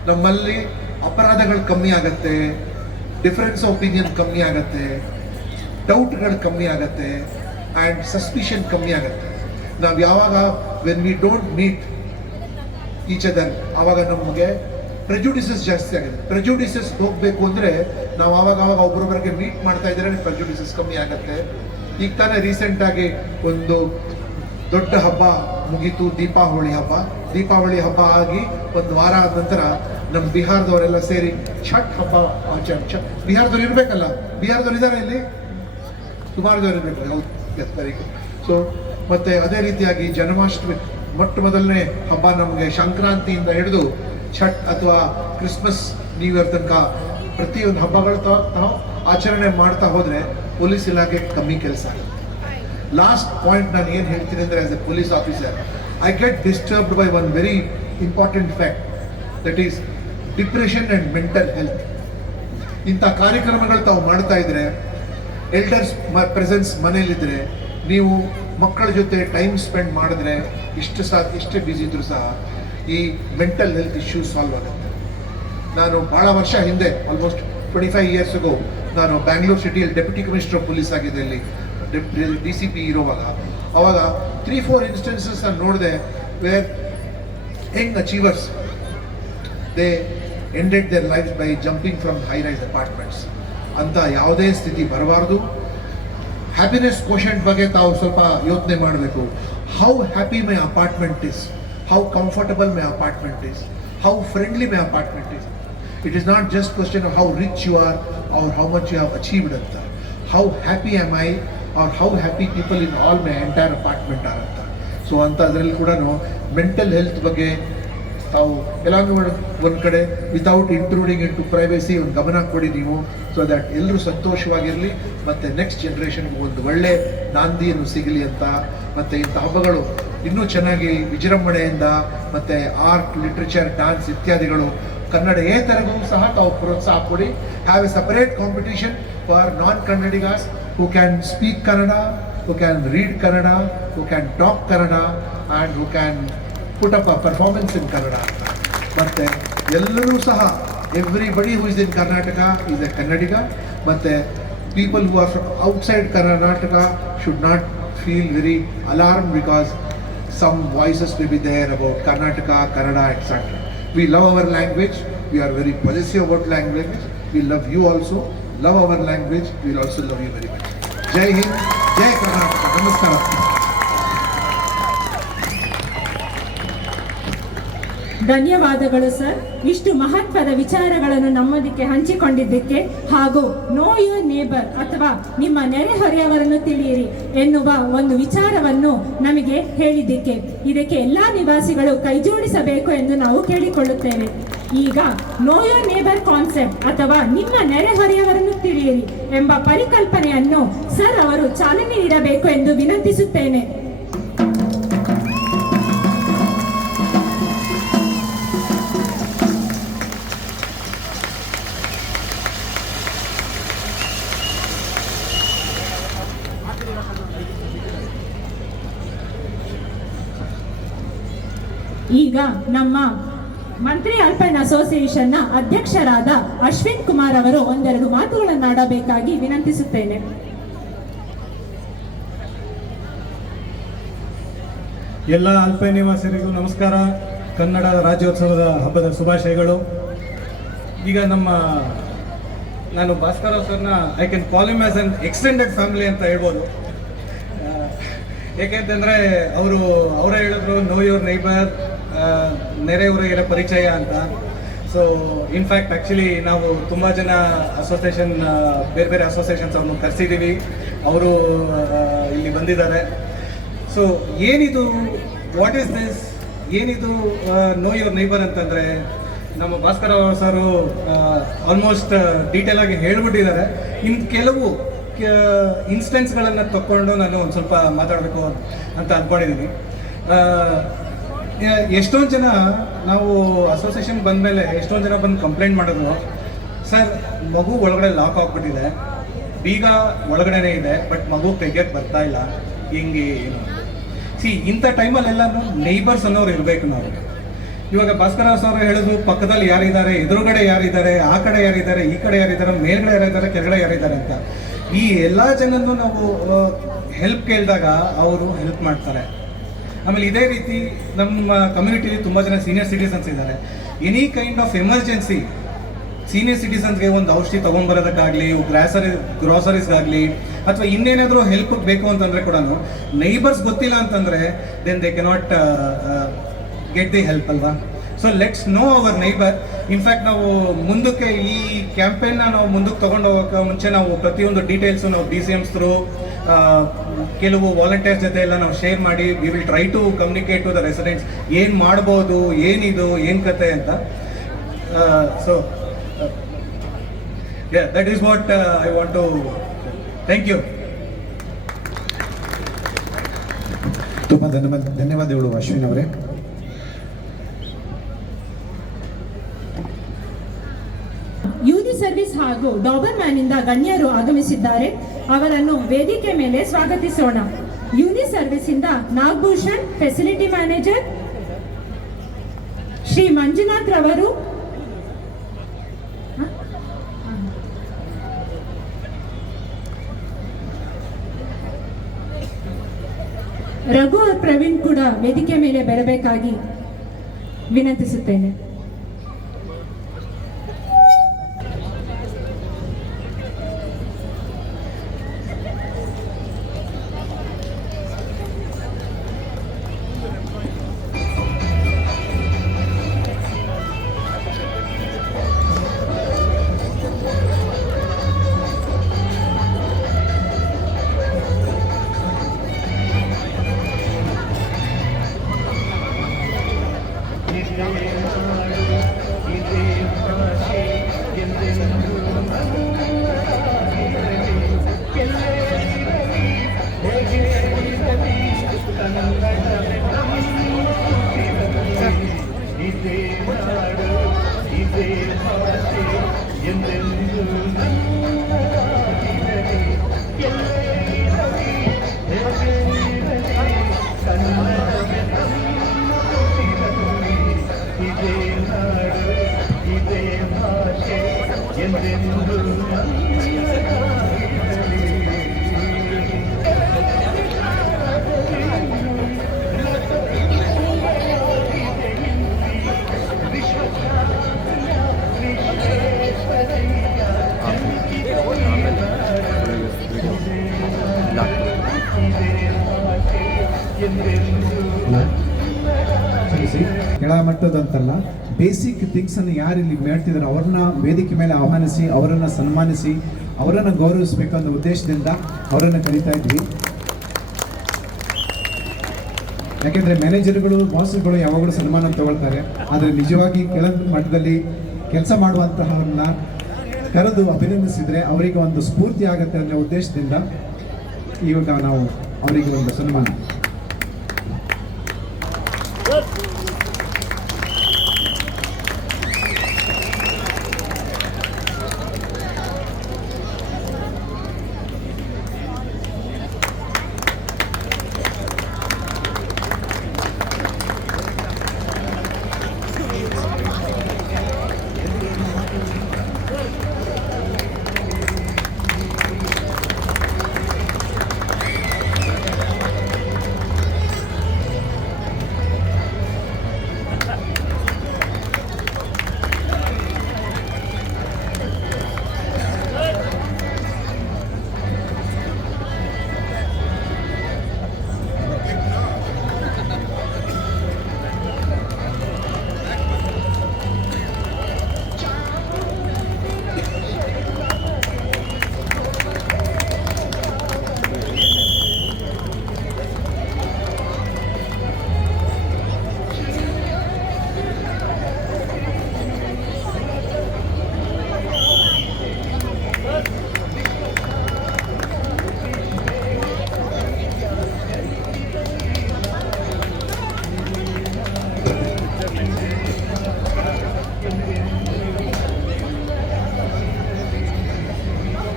ನಮ್ಮಲ್ಲಿ ಅಪರಾಧಗಳು ಕಮ್ಮಿ ಆಗತ್ತೆ, ಡಿಫರೆನ್ಸ್ ಆಫ್ ಒಪಿನಿಯನ್ ಕಮ್ಮಿ ಆಗತ್ತೆ, ಡೌಟ್ಗಳು ಕಮ್ಮಿ ಆಗತ್ತೆ, ಆ್ಯಂಡ್ ಸಸ್ಪಿಷನ್ ಕಮ್ಮಿ ಆಗತ್ತೆ. ನಾವು ಯಾವಾಗ when we don't meet each other ಆವಾಗ ನಮಗೆ ಪ್ರೆಜುಡಿಸಸ್ ಜಾಸ್ತಿ ಆಗುತ್ತೆ. ಪ್ರೆಜುಡಿಸಸ್ ಹೋಗಬೇಕು ಅಂದರೆ ನಾವು ಆವಾಗ ಒಬ್ಬರೊಬ್ಬರಿಗೆ ಮೀಟ್ ಮಾಡ್ತಾ ಇದ್ರೆ ಪ್ರೆಜುಡಿಸಸ್ ಕಮ್ಮಿ ಆಗುತ್ತೆ. ಈಗ ತಾನೇ ರೀಸೆಂಟಾಗಿ ಒಂದು ದೊಡ್ಡ ಹಬ್ಬ ಮುಗೀತು, ದೀಪಾವಳಿ ಹಬ್ಬ ಆಗಿ ಒಂದು ವಾರ ಆದ ನಂತರ ನಮ್ಮ ಬಿಹಾರದವರೆಲ್ಲ ಸೇರಿ ಛಟ್ ಹಬ್ಬ ಆಚರಣೆ. ಬಿಹಾರದವ್ರು ಇರಬೇಕಲ್ಲ, ಬಿಹಾರದವ್ರು ಇದ್ದಾರೆ ಇಲ್ಲಿ, ಸುಮಾರದವ್ರು ಇರಬೇಕು. ಹೌದು, ಎಸ್, ವೆರಿ ಗುಡ್. ಸೊ ಮತ್ತೆ ಅದೇ ರೀತಿಯಾಗಿ ಜನ್ಮಾಷ್ಟಮಿ ಮೊದಲನೇ ಹಬ್ಬ ನಮಗೆ ಸಂಕ್ರಾಂತಿಯಿಂದ ಹಿಡಿದು ಛಟ್ ಅಥವಾ ಕ್ರಿಸ್ಮಸ್ ನ್ಯೂ ಇಯರ್ ತನಕ ಪ್ರತಿಯೊಂದು ಹಬ್ಬಗಳು ನಾವು ಆಚರಣೆ ಮಾಡ್ತಾ ಹೋದರೆ ಪೊಲೀಸ್ ಇಲಾಖೆ ಕಮ್ಮಿ ಕೆಲಸ ಆಗುತ್ತೆ. ಲಾಸ್ಟ್ ಪಾಯಿಂಟ್ ನಾನು ಏನು ಹೇಳ್ತೀನಿ ಅಂದರೆ, as A police officer I get disturbed by one very important fact, that is depression and mental health. ಇಂಥ ಕಾರ್ಯಕ್ರಮಗಳು ತಾವು ಮಾಡ್ತಾ ಇದ್ರೆ, ಎಲ್ಡರ್ಸ್ ಪ್ರೆಸೆನ್ಸ್ ಮನೇಲಿದ್ದರೆ, ನೀವು ಮಕ್ಕಳ ಜೊತೆ ಟೈಮ್ ಸ್ಪೆಂಡ್ ಮಾಡಿದ್ರೆ, ಎಷ್ಟೇ ಬ್ಯುಸಿ ಇದ್ರೂ ಸಹ ಈ ಮೆಂಟಲ್ ಹೆಲ್ತ್ ಇಶ್ಯೂಸ್ ಸಾಲ್ವ್ ಆಗುತ್ತೆ. ನಾನು ಭಾಳ ವರ್ಷ ಹಿಂದೆ, ಆಲ್ಮೋಸ್ಟ್ 25 years ago, ನಾನು ಬ್ಯಾಂಗ್ಳೂರ್ ಸಿಟಿಯಲ್ಲಿ ಡೆಪ್ಯೂಟಿ ಕಮಿಷನರ್ ಆಫ್ ಪೊಲೀಸ್ ಆಗಿದ್ದೆ. ಇಲ್ಲಿ DCP ಇರುವಾಗ ಅವಾಗ 3-4 ಇನ್ಸ್ಟೆನ್ಸಸ್ ನಾನು ನೋಡಿದೆ where young achievers they ended their life by jumping from high rise apartments. ಅಂತ ಯಾವುದೇ ಸ್ಥಿತಿ ಬರಬಾರ್ದು. ಹ್ಯಾಪಿನೆಸ್ ಕೋಶೆಂಟ್ ಬಗ್ಗೆ ತಾವು ಸ್ವಲ್ಪ ಯೋಚನೆ ಮಾಡಬೇಕು. How happy my apartment is, how comfortable my apartment is, how friendly my apartment is. It is not just question of how rich you are or how much you have achieved ಅಂತ. How happy am I or how happy people in all my entire apartment are ಅಂತ. So ಅಂತ ಅದರಲ್ಲಿ ಕೂಡ mental health ಬಗ್ಗೆ ತಾವು ಎಲ್ಲಾನು ಒಂದು ಕಡೆ ವಿತೌಟ್ ಇಂಟ್ರೂಡಿಂಗ್ ಇನ್ ಟು ಪ್ರೈವೇಸಿ ಒಂದು ಗಮನ ಕೊಡಿ ನೀವು, ಸೊ ದ್ಯಾಟ್ ಎಲ್ಲರೂ ಸಂತೋಷವಾಗಿರಲಿ ಮತ್ತು ನೆಕ್ಸ್ಟ್ ಜನ್ರೇಷನ್ಗೆ ಒಂದು ಒಳ್ಳೆ ನಾಂದಿಯನ್ನು ಸಿಗಲಿ ಅಂತ. ಮತ್ತು ಇಂಥ ಹಬ್ಬಗಳು ಇನ್ನೂ ಚೆನ್ನಾಗಿ ವಿಜೃಂಭಣೆಯಿಂದ ಮತ್ತು ಆರ್ಟ್, ಲಿಟ್ರೇಚರ್, ಡ್ಯಾನ್ಸ್ ಇತ್ಯಾದಿಗಳು ಕನ್ನಡೇತರಿಗೂ ಸಹ ತಾವು ಪ್ರೋತ್ಸಾಹ ಕೊಡಿ. Have A separate competition for non Kannadigas who can speak Kannada, who can read Kannada, who can talk Kannada, and who can put up a performance in Kannada. But ಎಲ್ಲರೂ ಸಹ everybody who is in Karnataka is a Kannadiga. But people who are from outside Karnataka should not feel very alarmed because some voices may be there about Karnataka, Kannada, etc. We love our language. We are very possessive about language. We love you also. Love our language. We will also love you very much. Jai Hind, Jai Karnataka. Namaskar. ಧನ್ಯವಾದಗಳು sir, ಇಷ್ಟು ಮಹತ್ವದ ವಿಚಾರಗಳನ್ನು ನಮ್ಮೊಂದಿಗೆ ಹಂಚಿಕೊಂಡಿದ್ದಕ್ಕೆ, ಹಾಗೂ know your neighbour ಅಥವಾ ನಿಮ್ಮ ನೆರೆಹೊರೆಯವರನ್ನು ತಿಳಿಯಿರಿ ಎನ್ನುವ ಒಂದು ವಿಚಾರವನ್ನು ನಮಗೆ ಹೇಳಿದ್ದಕ್ಕೆ. ಇದಕ್ಕೆ ಎಲ್ಲ ನಿವಾಸಿಗಳು ಕೈಜೋಡಿಸಬೇಕು ಎಂದು ನಾವು ಕೇಳಿಕೊಳ್ಳುತ್ತೇವೆ. ಈಗ ನೋ ಯುವರ್ ನೇಬರ್ ಕಾನ್ಸೆಪ್ಟ್ ಅಥವಾ ನಿಮ್ಮ ನೆರೆಹೊರೆಯವರನ್ನು ತಿಳಿಯಿರಿ ಎಂಬ ಪರಿಕಲ್ಪನೆಯನ್ನು ಸರ್ ಅವರು ಚಾಲನೆ ನೀಡಬೇಕು ಎಂದು ವಿನಂತಿಸುತ್ತೇನೆ. ಈಗ ನಮ್ಮ ಮಂತ್ರಿ ಅಲ್ಪೈನ್ ಅಸೋಸಿಯೇಷನ್ನ ಅಧ್ಯಕ್ಷರಾದ ಅಶ್ವಿನ್ ಕುಮಾರ್ ಅವರು ಒಂದೆರಡು ಮಾತುಗಳನ್ನಾಡಬೇಕಾಗಿ ವಿನಂತಿಸುತ್ತೇನೆ. ಎಲ್ಲ ಅಲ್ಪೈನ್ ನಿವಾಸಿಗಳಿಗೂ ನಮಸ್ಕಾರ. ಕನ್ನಡ ರಾಜ್ಯೋತ್ಸವದ ಹಬ್ಬದ ಶುಭಾಶಯಗಳು. ಈಗ ನಾನು ಭಾಸ್ಕರ್ ಸರ್ನ I can call him as an extended family ಅಂತ ಹೇಳ್ಬೋದು. ಏಕೆಂತಂದರೆ ಅವರೇ ಹೇಳಿದ್ರು ನೋ ಯುವರ್ ನೈಬರ್, ನೆರೆಯವರಿಗೆಲ್ಲ ಪರಿಚಯ ಅಂತ. ಸೊ ಇನ್ಫ್ಯಾಕ್ಟ್ ಆ್ಯಕ್ಚುಲಿ ನಾವು ತುಂಬ ಜನ ಅಸೋಸಿಯೇಷನ್, ಬೇರೆ ಬೇರೆ ಅಸೋಸಿಯೇಷನ್ಸ್ ಅವ್ರನ್ನ ಕರೆಸಿದ್ದೀವಿ. ಅವರು ಇಲ್ಲಿ ಬಂದಿದ್ದಾರೆ. ಸೊ ಏನಿದು, ವಾಟ್ ಈಸ್ ದಿಸ್, ಏನಿದು ನೋ ಯುವರ್ ನೈಬರ್ ಅಂತಂದರೆ, ನಮ್ಮ ಭಾಸ್ಕರ್ ಸರು ಆಲ್ಮೋಸ್ಟ್ ಡೀಟೇಲ್ ಆಗಿ ಹೇಳ್ಬಿಟ್ಟಿದ್ದಾರೆ. ಇನ್ನು ಕೆಲವು ಇನ್ಸ್ಟೆನ್ಸ್ಗಳನ್ನು ತಗೊಂಡು ನಾನು ಒಂದು ಸ್ವಲ್ಪ ಮಾತಾಡಬೇಕು ಅಂತ ಅಂದ್ಕೊಂಡಿದ್ದೀನಿ. ಎಷ್ಟೊಂದು ಜನ ನಾವು ಅಸೋಸಿಯೇಷನ್ ಬಂದಮೇಲೆ ಎಷ್ಟೊಂದು ಜನ ಬಂದು ಕಂಪ್ಲೇಂಟ್ ಮಾಡಿದ್ರು, ಸರ್ ಮಗು ಒಳಗಡೆ ಲಾಕ್ ಆಗಿಬಿಟ್ಟಿದೆ, ಬೀಗ ಒಳಗಡೆನೇ ಇದೆ, ಬಟ್ ಮಗು ತೆಗಿಯೋಕ್ಕೆ ಬರ್ತಾ ಇಲ್ಲ, ಹಿಂಗೆ ಏನು. ಇಂಥ ಟೈಮಲ್ಲೆಲ್ಲ ನೇಬರ್ಸ್ ಅನ್ನೋರು ಇರಬೇಕು ನಾವು. ಇವಾಗ ಭಾಸ್ಕರ ಸರ್ ಹೇಳಿದ್ರು, ಪಕ್ಕದಲ್ಲಿ ಯಾರಿದ್ದಾರೆ, ಎದುರುಗಡೆ ಯಾರಿದ್ದಾರೆ, ಆ ಕಡೆ ಯಾರಿದ್ದಾರೆ, ಈ ಕಡೆ ಯಾರಿದ್ದಾರೆ, ಮೇಲ್ಗಡೆ ಯಾರಿದ್ದಾರೆ, ಕೆಳಗಡೆ ಯಾರಿದ್ದಾರೆ ಅಂತ. ಈ ಎಲ್ಲ ಜನನ್ನು ನಾವು ಹೆಲ್ಪ್ ಕೇಳಿದಾಗ ಅವರು ಹೆಲ್ಪ್ ಮಾಡ್ತಾರೆ. ಆಮೇಲೆ ಇದೇ ರೀತಿ ನಮ್ಮ ಕಮ್ಯುನಿಟಿಲಿ ತುಂಬ ಜನ ಸೀನಿಯರ್ ಸಿಟಿಸನ್ಸ್ ಇದ್ದಾರೆ. Any kind of emergency senior ಸಿಟಿಸನ್ಸ್ಗೆ ಒಂದು ಔಷಧಿ ತೊಗೊಂಬರೋದಕ್ಕಾಗಲಿ, ಗ್ರಾಸರೀಸ್ಗಾಗಲಿ, ಅಥವಾ ಇನ್ನೇನಾದರೂ ಹೆಲ್ಪ್ ಬೇಕು ಅಂತಂದರೆ ಕೂಡ ನೈಬರ್ಸ್ ಗೊತ್ತಿಲ್ಲ ಅಂತಂದರೆ then they cannot get the help ಅಲ್ವಾ. So let's know our neighbour. In fact ನಾವು ಮುಂದಕ್ಕೆ ಈ ಕ್ಯಾಂಪೇನ್ನ ನಾವು ಮುಂದಕ್ಕೆ ತೊಗೊಂಡು ಹೋಗೋಕ್ಕೆ ಮುಂಚೆ ನಾವು ಪ್ರತಿಯೊಂದು ಡೀಟೇಲ್ಸು ನಾವು DCMs ಥ್ರೂ ಕೆಲವು ವಾಲಂಟಿಯರ್ಸ್ ಜೊತೆ ಎಲ್ಲ ನಾವು ಶೇರ್ ಮಾಡಿ we will try to communicate to the residents ಏನು ಮಾಡ್ಬೋದು, ಏನಿದು, ಏನು ಕತೆ ಅಂತ. So that is what I want to. Thank you. ತುಂಬ ಧನ್ಯವಾದಗಳು ಅಶ್ವಿನ್ ಅವರೇ. ಯೂನಿ ಸರ್ವಿಸ್ ಹಾಗೂ ಡಾಬರ್ಮ್ಯಾನ್ ಇಂದ ಗಣ್ಯರು ಆಗಮಿಸಿದ್ದಾರೆ. ಅವರನ್ನು ವೇದಿಕೆ ಮೇಲೆ ಸ್ವಾಗತಿಸೋಣ. ಯೂನಿ ಸರ್ವಿಸ್ ಇಂದ ನಾಗಭೂಷಣ್ ಫೆಸಿಲಿಟಿ ಮ್ಯಾನೇಜರ್, ಶ್ರೀ ಮಂಜುನಾಥ್ ರವರು, ರಘು ಪ್ರವೀಣ್ ಕೂಡ ವೇದಿಕೆ ಮೇಲೆ ಬರಬೇಕಾಗಿ ವಿನಂತಿಸುತ್ತೇನೆ. ಕೆಳಮಟ್ಟದಂತಲ್ಲ, ಬೇಸಿಕ್ ಥಿಂಗ್ಸನ್ನು ಯಾರು ಇಲ್ಲಿ ಮಾಡ್ತಿದ್ದಾರೆ ಅವ್ರನ್ನ ವೇದಿಕೆ ಮೇಲೆ ಆಹ್ವಾನಿಸಿ, ಅವರನ್ನು ಸನ್ಮಾನಿಸಿ, ಅವರನ್ನು ಗೌರವಿಸಬೇಕನ್ನೋ ಉದ್ದೇಶದಿಂದ ಅವರನ್ನು ಕರೀತಾ ಇದ್ವಿ. ಯಾಕೆಂದರೆ ಮ್ಯಾನೇಜರ್ಗಳು, ಬಾಸ್ಗಳು ಯಾವಾಗಲೂ ಸನ್ಮಾನ ತಗೊಳ್ತಾರೆ, ಆದರೆ ನಿಜವಾಗಿ ಕೆಳ ಮಟ್ಟದಲ್ಲಿ ಕೆಲಸ ಮಾಡುವಂತಹವನ್ನ ಕರೆದು ಅಭಿನಂದಿಸಿದರೆ ಅವರಿಗೆ ಒಂದು ಸ್ಫೂರ್ತಿ ಆಗುತ್ತೆ ಅನ್ನೋ ಉದ್ದೇಶದಿಂದ ಇವಾಗ ನಾವು ಅವರಿಗೆ ಒಂದು ಸನ್ಮಾನ.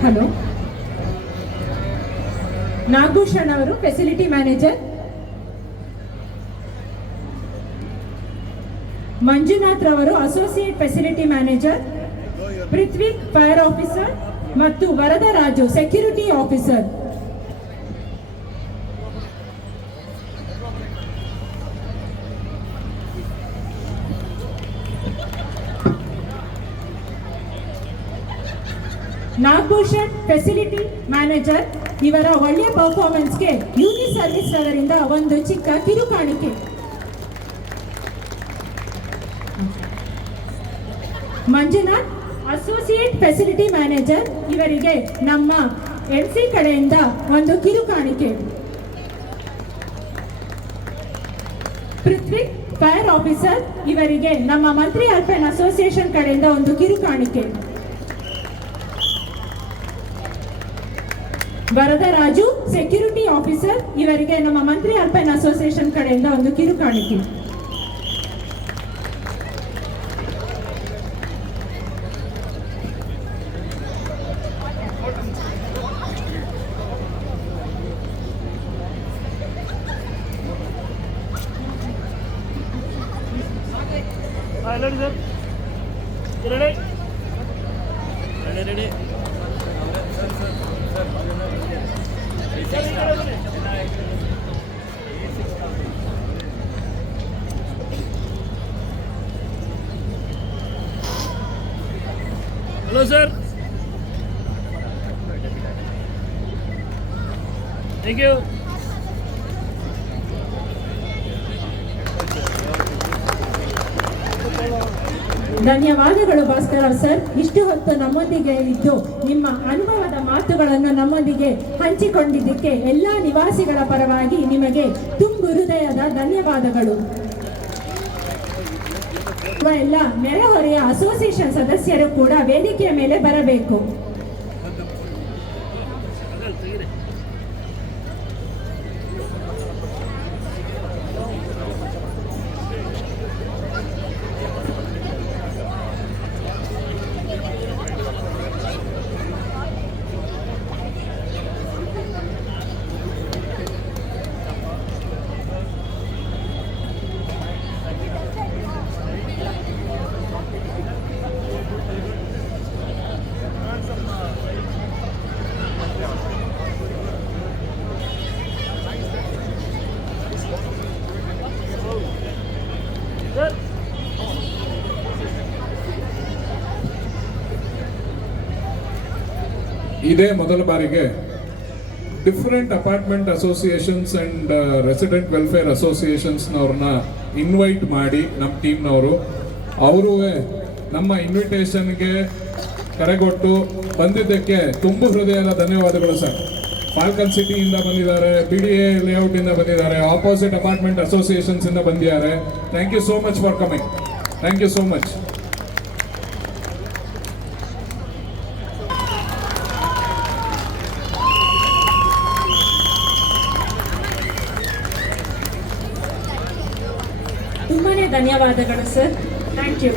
ಹಲೋ, ನಾಗಭೂಷಣ್ ಅವರು ಫೆಸಿಲಿಟಿ ಮ್ಯಾನೇಜರ್. ಮಂಜುನಾಥ್ ರವರು associate facility manager, Prithvi fire officer ಮತ್ತು Varadaraju security officer. Nagabhushan facility manager, ಇವರ ಒಳ್ಳೆಯ ಪರ್ಫಾರ್ಮೆನ್ಸ್ಗೆ ಯೂನಿ ಸರ್ವಿಸ್ ಅವರಿಂದ ಒಂದು ಚಿಕ್ಕ ಕಿರುಕಾಣಿಕೆ. ಮಂಜುನಾಥ್ ಅಸೋಸಿಯೇಟ್ ಫೆಸಿಲಿಟಿ ಮ್ಯಾನೇಜರ್, ಇವರಿಗೆ ನಮ್ಮ MC ಕಡೆಯಿಂದ ಒಂದು ಕಿರುಕಾಣಿಕೆ. ಪೃಥ್ವಿ ಫೈರ್ ಆಫೀಸರ್, ಇವರಿಗೆ ನಮ್ಮ ಮಂತ್ರಿ ಅಲ್ಪೈನ್ ಅಸೋಸಿಯೇಷನ್ ಕಡೆಯಿಂದ ಒಂದು ಕಿರುಕಾಣಿಕೆ. ವರದರಾಜು ಸೆಕ್ಯೂರಿಟಿ ಆಫೀಸರ್, ಇವರಿಗೆ ನಮ್ಮ ಮಂತ್ರಿ ಅಲ್ಪೈನ್ ಅಸೋಸಿಯೇಷನ್ ಕಡೆಯಿಂದ ಒಂದು ಕಿರುಕಾಣಿಕೆ. Hello, sir. Thank you. ಧನ್ಯವಾದಗಳು ಭಾಸ್ಕರ ಸರ್. ಇಷ್ಟು ಹೊತ್ತು ನಮ್ಮೊಂದಿಗೆ ಇದ್ದು ನಿಮ್ಮ ಅನುಭವದ ಮಾತುಗಳನ್ನು ನಮ್ಮೊಂದಿಗೆ ಹಂಚಿಕೊಂಡಿದ್ದಕ್ಕೆ ಎಲ್ಲ ನಿವಾಸಿಗಳ ಪರವಾಗಿ ನಿಮಗೆ ತುಂಬು ಹೃದಯದ ಧನ್ಯವಾದಗಳು. ಎಲ್ಲ ನೆರೆಹೊರೆಯ ಅಸೋಸಿಯೇಷನ್ ಸದಸ್ಯರು ಕೂಡ ವೇದಿಕೆಯ ಮೇಲೆ ಬರಬೇಕು. ಇದೇ ಮೊದಲ ಬಾರಿಗೆ different apartment associations and resident welfare ಅಸೋಸಿಯೇಷನ್ಸ್ನವ್ರನ್ನ ಇನ್ವೈಟ್ ಮಾಡಿ ನಮ್ಮ ಟೀಮ್ನವರು ಅವರು ನಮ್ಮ ಇನ್ವಿಟೇಷನ್ಗೆ ಕರೆಗೊಟ್ಟು ಬಂದಿದ್ದಕ್ಕೆ ತುಂಬ ಹೃದಯದ ಧನ್ಯವಾದಗಳು ಸರ್. ಫಾಲ್ಕನ್ ಸಿಟಿಯಿಂದ ಬಂದಿದ್ದಾರೆ, BDA ಲೇಔಟಿಂದ ಬಂದಿದ್ದಾರೆ, ಆಪೋಸಿಟ್ ಅಪಾರ್ಟ್ಮೆಂಟ್ ಅಸೋಸಿಯೇಷನ್ಸಿಂದ ಬಂದಿದ್ದಾರೆ. Thank you so much for coming. Thank you so much. ತುಂಬಾನೇ ಧನ್ಯವಾದಗಳು ಸರ್. Thank you.